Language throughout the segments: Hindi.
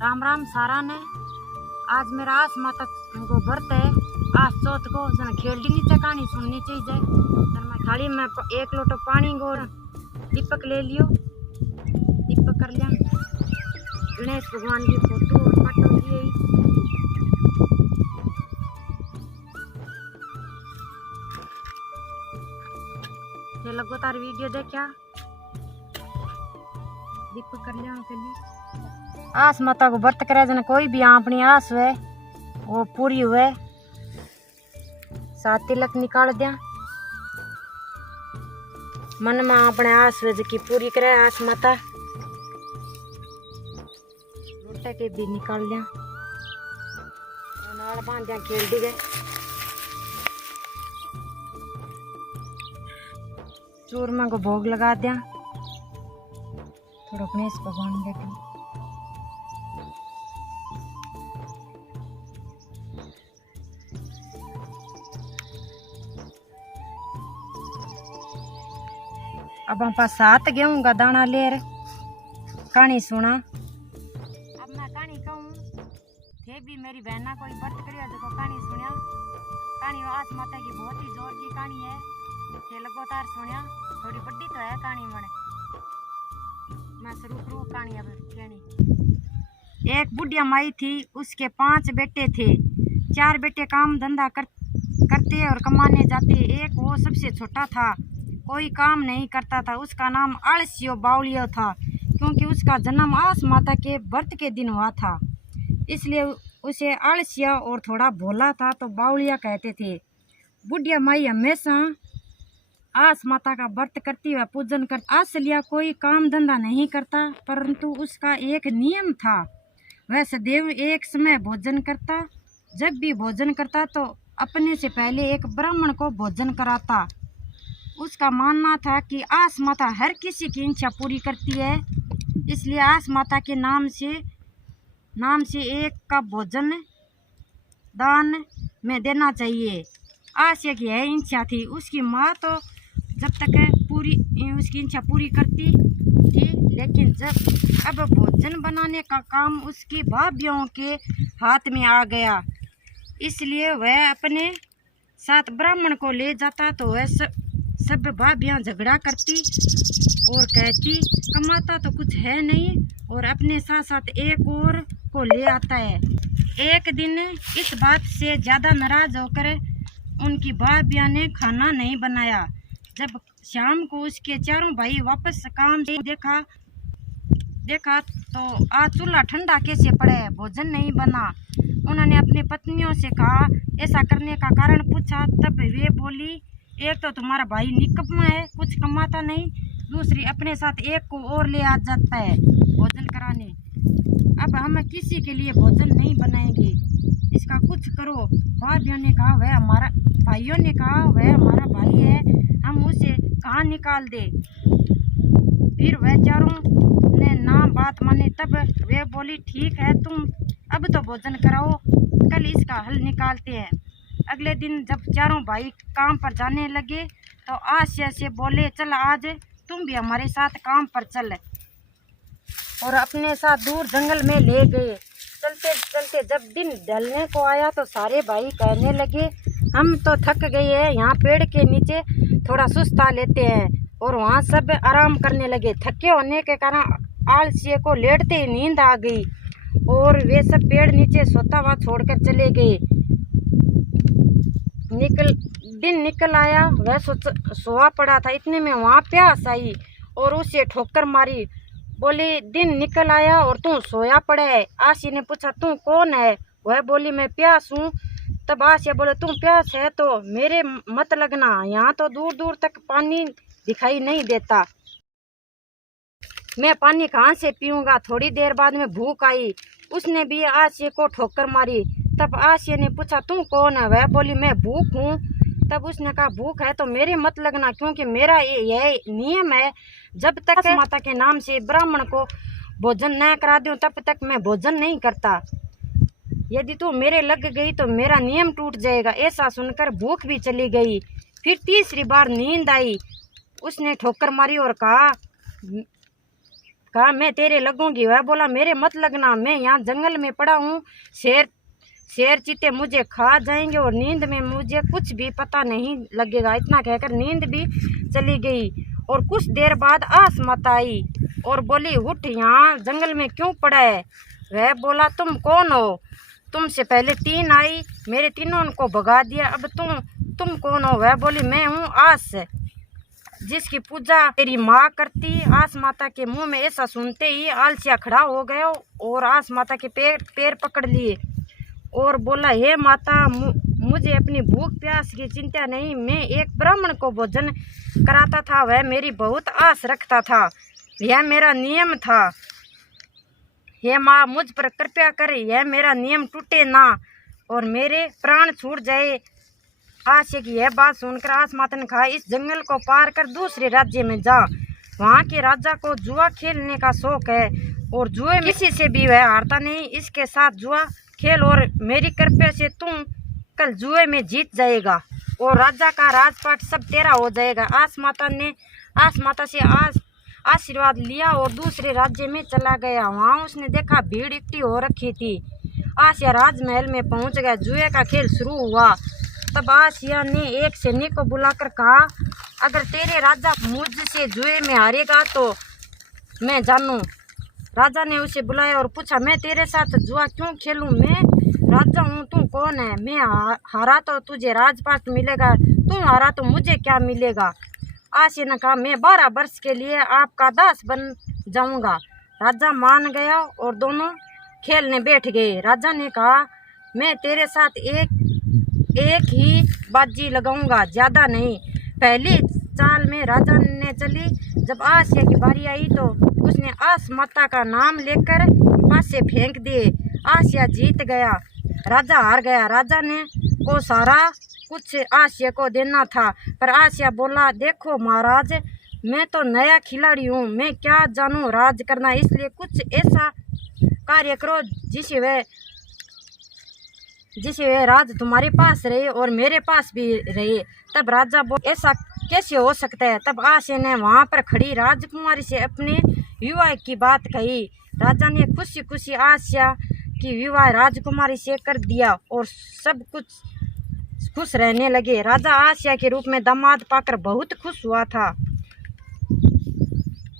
राम राम सारा ने। आज मेरा आस माता को व्रत है। आज चौथ को जन खेलनी नीचे कहानी सुननी चाहिए। जन मैं खाली में 1 लोटो पानी को दीपक ले लियो। दीपक कर लिया। गणेश भगवान की फोटो और पटो लिए। ये लगो तार वीडियो देखा। दीपक कर लिया के लिए। आस माता को व्रत करे जन कोई भी अपनी आस हुए वो पूरी हुए। 7 तिलक निकाल दिया। मन में अपने आस हुए की पूरी करे आस माता। रोटे के भी निकाल दिया। नाल बांध दिया खेल दी गए। चूरमा को भोग लगा दिया। थोड़ा गणेश भगवान बैठे। अब हम 7 गेहूं का दाना ले कहानी सुना। अब मैं कहानी कहूँ थे भी मेरी बहना कोई व्रत करियो जो कहानी सुनिया। कहानी आस माता की बहुत ही जोर की कहानी है। थे लगातार सुनिया। थोड़ी बड़ी तो है कहानी मने। मैं शुरू करूँ कहानी। अब कहनी एक बुढ़िया माई थी। उसके 5 बेटे थे। 4 बेटे काम धंधा करते और कमाने जाते। एक वो सबसे छोटा था। कोई काम नहीं करता था। उसका नाम आलसियो बावलियो था क्योंकि उसका जन्म आस माता के व्रत के दिन हुआ था। इसलिए उसे आलसिया और थोड़ा भोला था तो बावलिया कहते थे। बुढ़िया माई हमेशा आस माता का व्रत करती व पूजन कर। आलसिया कोई काम धंधा नहीं करता परंतु उसका एक नियम था। वह सदैव एक समय भोजन करता। जब भी भोजन करता तो अपने से पहले एक ब्राह्मण को भोजन कराता। उसका मानना था कि आस माता हर किसी की इच्छा पूरी करती है। इसलिए आस माता के नाम से एक का भोजन दान में देना चाहिए। आसिया की यह इच्छा थी। उसकी माँ तो जब तक उसकी इच्छा पूरी करती थी लेकिन जब अब भोजन बनाने का काम उसकी भाभियों के हाथ में आ गया इसलिए वह अपने साथ ब्राह्मण को ले जाता तो वह सब भाभियाँ झगड़ा करती और कहती कमाता तो कुछ है नहीं और अपने साथ साथ एक और को ले आता है। एक दिन इस बात से ज़्यादा नाराज होकर उनकी भाभियाँ ने खाना नहीं बनाया। जब शाम को उसके 4 भाई वापस काम से देखा तो आज चूल्हा ठंडा कैसे पड़े है, भोजन नहीं बना। उन्होंने अपनी पत्नियों से कहा ऐसा करने का कारण पूछा। तब वे बोली एक तो तुम्हारा भाई निकम्मा है, कुछ कमाता नहीं, दूसरी अपने साथ एक को और ले आ जाता है भोजन कराने। अब हम किसी के लिए भोजन नहीं बनाएंगे, इसका कुछ करो। भाइयों ने कहा वह हमारा भाई है, हम उसे कहाँ निकाल दे। फिर वह चारों ने ना बात मानी। तब वे बोली ठीक है तुम अब तो भोजन कराओ, कल इसका हल निकालते हैं। अगले दिन जब चारों भाई काम पर जाने लगे तो आसिया से बोले चल आज तुम भी हमारे साथ काम पर चल, और अपने साथ दूर जंगल में ले गए। चलते चलते जब दिन ढलने को आया तो सारे भाई कहने लगे हम तो थक गए हैं, यहाँ पेड़ के नीचे थोड़ा सुस्ता लेते हैं। और वहाँ सब आराम करने लगे। थके होने के कारण आलसिए को लेटते ही नींद आ गई और वे सब पेड़ नीचे सोता हुआ छोड़कर चले गए। दिन निकल आया, वह सोया पड़ा था। इतने में वहाँ प्यास आई और उसे ठोकर मारी। बोली दिन निकल आया और तू सोया पड़ा है। आसिया ने पूछा तू कौन है। वह बोली मैं प्यास हूँ। तब आसिया बोले तू प्यास है तो मेरे मत लगना, यहाँ तो दूर दूर तक पानी दिखाई नहीं देता, मैं पानी कहाँ से पीऊँगा। थोड़ी देर बाद में भूख आई। उसने भी आसिया को ठोकर मारी। तब आसिया ने पूछा तू कौन है। वह बोली मैं भूख हूँ। तब उसने कहा भूख है तो मेरे मत लगना क्योंकि मेरा यह नियम है जब तक माता के नाम से ब्राह्मण को भोजन न करा दूं तब तक मैं भोजन नहीं करता। यदि तू मेरे लग गई तो मेरा नियम टूट जाएगा। ऐसा सुनकर भूख भी चली गई। फिर तीसरी बार नींद आई। उसने ठोकर मारी और कहा कहा मैं तेरे लगूंगी। वह बोला मेरे मत लगना, मैं यहाँ जंगल में पड़ा हूँ, शेर चीते मुझे खा जाएंगे और नींद में मुझे कुछ भी पता नहीं लगेगा। इतना कहकर नींद भी चली गई। और कुछ देर बाद आस माता आई और बोली उठ, यहाँ जंगल में क्यों पड़ा है। वह बोला तुम कौन हो, तुमसे पहले 3 आई, मेरे तीनों को भगा दिया, अब तुम कौन हो। वह बोली मैं हूँ आस, जिसकी पूजा तेरी माँ करती। आस माता के मुंह में ऐसा सुनते ही आलसिया खड़ा हो गया और आस माता के पैर पकड़ लिए और बोला हे माता, मुझे अपनी भूख प्यास की चिंता नहीं, मैं एक ब्राह्मण को भोजन कराता था, वह मेरी बहुत आस रखता था, यह मेरा नियम था। हे माँ मुझ पर कृपया कर, यह मेरा नियम टूटे ना और मेरे प्राण छूट जाए। आशय की यह बात सुनकर आस माता ने कहा इस जंगल को पार कर दूसरे राज्य में जा, वहाँ के राजा को जुआ खेलने का शौक है और जुए में किसी से भी वह हारता नहीं, इसके साथ जुआ खेल और मेरी कृपा से तुम कल जुए में जीत जाएगा और राजा का राजपाट सब तेरा हो जाएगा। आस माता से आशीर्वाद लिया और दूसरे राज्य में चला गया। वहाँ उसने देखा भीड़ इकट्ठी हो रखी थी। आसिया राजमहल में पहुँच गया। जुए का खेल शुरू हुआ। तब आसिया ने एक सैनिक को बुलाकर कहा अगर तेरे राजा मुझसे जुए में हारेगा तो मैं जानूं। राजा ने उसे बुलाया और पूछा मैं तेरे साथ जुआ क्यों खेलूं, मैं राजा हूँ, तू कौन है। मैं हारा तो तुझे राजपाट मिलेगा, तू हारा तो मुझे क्या मिलेगा। आसिया ने कहा मैं 12 वर्ष के लिए आपका दास बन जाऊंगा। राजा मान गया और दोनों खेलने बैठ गए। राजा ने कहा मैं तेरे साथ एक ही बाजी लगाऊंगा, ज़्यादा नहीं। पहली चाल में राजा ने चली। जब आसिया की बारी आई तो उसने आस माता का नाम लेकर पासे फेंक दिए। आसिया जीत गया, राजा हार गया। राजा ने को सारा कुछ आसिया को देना था, पर आसिया बोला देखो महाराज, मैं तो नया खिलाड़ी हूँ, मैं क्या जानूँ राज करना, इसलिए कुछ ऐसा कार्य करो जिसे वह राज तुम्हारे पास रहे और मेरे पास भी रहे। तब राजा बोले ऐसा कैसे हो सकता है। तब आसिया ने वहाँ पर खड़ी राजकुमारी से अपने विवाह की बात कही। राजा ने खुशी खुशी आसिया की विवाह राजकुमारी से कर दिया और सब कुछ खुश रहने लगे। राजा आसिया के रूप में दामाद पाकर बहुत खुश हुआ था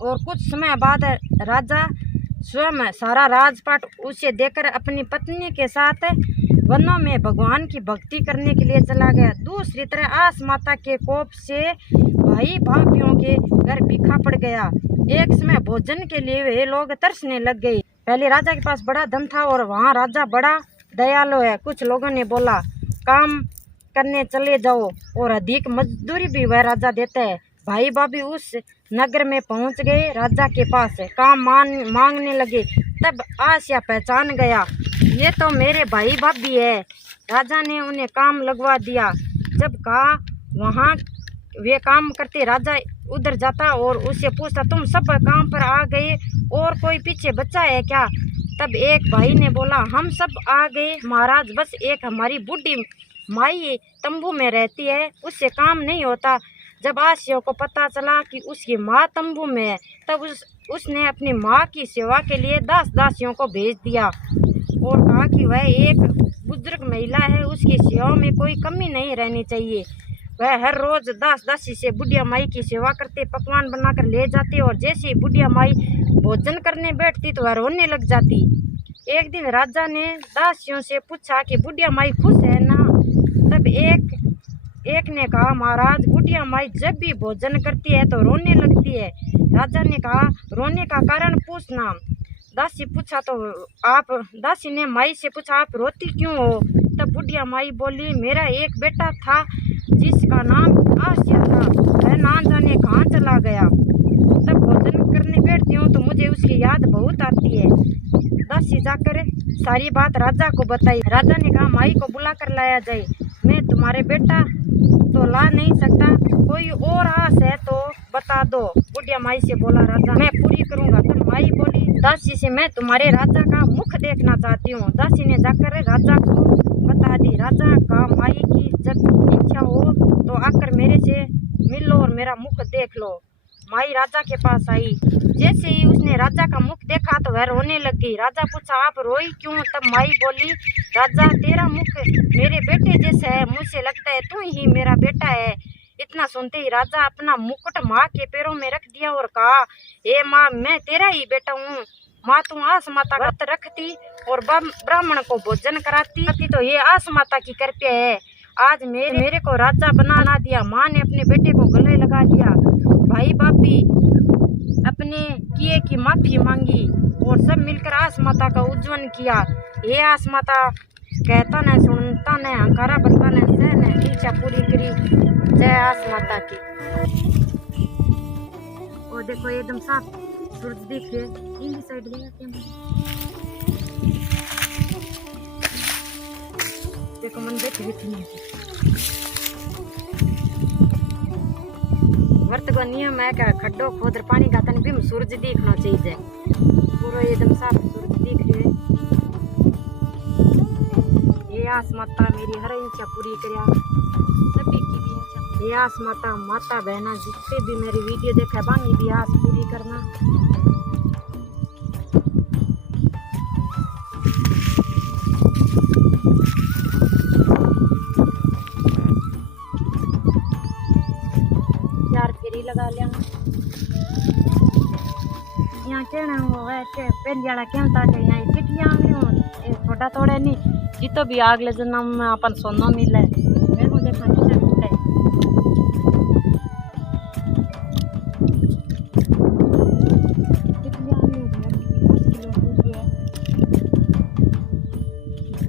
और कुछ समय बाद राजा स्वयं सारा राजपाट उसे देकर अपनी पत्नी के साथ वनों में भगवान की भक्ति करने के लिए चला गया। दूसरी तरफ आस माता के कोप से भाई भाभियों के घर भीखा पड़ गया। एक समय भोजन के लिए वे लोग तरसने लग गए। पहले राजा के पास बड़ा धन था और वहाँ राजा बड़ा दयालु है। कुछ लोगों ने बोला काम करने चले जाओ और अधिक मजदूरी भी वह राजा देता है। भाई भाभी उस नगर में पहुंच गए, राजा के पास काम मांगने लगे। तब आसिया पहचान गया, ये तो मेरे भाई भाभी है। राजा ने उन्हें काम लगवा दिया। जब कहा वहाँ वे काम करते, राजा उधर जाता और उससे पूछता तुम सब काम पर आ गए और कोई पीछे बच्चा है क्या। तब एक भाई ने बोला हम सब आ गए महाराज, बस एक हमारी बूढ़ी माई तंबू में रहती है, उससे काम नहीं होता। जब आसिया को पता चला कि उसकी माँ तंबू में है, तब उसने अपनी माँ की सेवा के लिए दासियों को भेज दिया और कहा कि वह एक बुजुर्ग महिला है, उसकी सेवा में कोई कमी नहीं रहनी चाहिए। वह हर रोज दासी से बुढ़िया माई की सेवा करते, पकवान बनाकर ले जाते और जैसे ही बुढ़िया माई भोजन करने बैठती तो वह रोने लग जाती। एक दिन राजा ने दासियों से पूछा कि बुढ़िया माई खुश है ना। तब एक ने कहा महाराज, बुढ़िया माई जब भी भोजन करती है तो रोने लगती है। राजा ने कहा रोने का कारण पूछना। दासी ने माई से पूछा आप रोती क्यों हो। तब बुढ़िया माई बोली मेरा एक बेटा था जिसका नाम आसिया था, वह ना जाने कहाँ चला गया। तब भोजन करने बैठती हूँ तो मुझे उसकी याद बहुत आती है। दासी जाकर सारी बात राजा को बताई। राजा ने कहा माई को बुला कर लाया जाए, मैं तुम्हारे बेटा तो ला नहीं सकता, कोई और आस है तो बता दो। बुढ़िया माई से बोला राजा मैं पूरी करूँगा। तब माई बोली दासी से मैं तुम्हारे राजा का मुख देखना चाहती हूँ। दासी ने जाकर राजा को बता दी। राजा का माई की जब इच्छा हो तो आकर मेरे से मिल लो और मेरा मुख देख लो। माई राजा के पास आई। जैसे ही उसने राजा का मुख देखा तो वह रोने लग गई। राजा पूछा, आप रोई क्यों? तब माई बोली, राजा तेरा मुख मेरे बेटे जैसा है, मुझे लगता है तू ही मेरा बेटा है। इतना सुनते ही राजा अपना मुकुट माँ के पैरों में रख दिया और कहा, हे माँ, मैं तेरा ही बेटा हूँ। माँ तू आस माता का व्रत रखती और ब्राह्मण को भोजन कराती तो ये आस माता की कृपा है। आज मेरे को राजा बना दिया। माँ ने अपने बेटे को गले लगा लिया। भाई भाभी अपने किए की माफी मांगी और सब मिलकर आस माता का उज्जवल किया। ये आस माता कहता न सुनता न हंकारा बनता न सहन इच्छा पूरी करी। जय आस माता की। और देखो एकदम साफ सूरज दिख रही है। इन साइड देखो मन बैठी हुई व्रत का नियम है क्या, खड्डो खोदर पानी का तन भी सूरज दिखना चाहिए। पूरा एकदम साफ सूरज दिख रही है। ये आस माता मेरी हर इच्छा पूरी करिया, सभी की भी इच्छा। ये आस माता माता बहना जितने भी मेरी वीडियो देखा बानी भी आस पूरी करना। चार फेरी लगा लिया। यहाँ कहना हुआ पहली वाला कहता है यहाँ चिट्ठियाँ छोटा थोड़े नहीं जितो भी अगले जन्म में अपन सोना मिले। मेरे को देखना कितना टूटा है।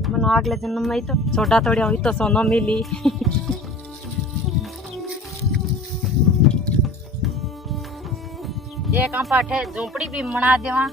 मन अगले जन्म में ही तो छोटा थोड़ी हुई तो सोना मिली। एक पाठे झोपड़ी भी बना देवा।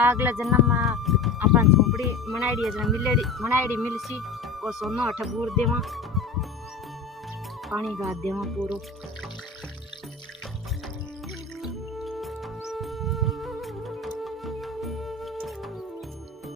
अगला जन्म में अपन झोपड़ी बनाई मिलसी और सोना अठ बूर देवा, पानी गा देवा पूरो।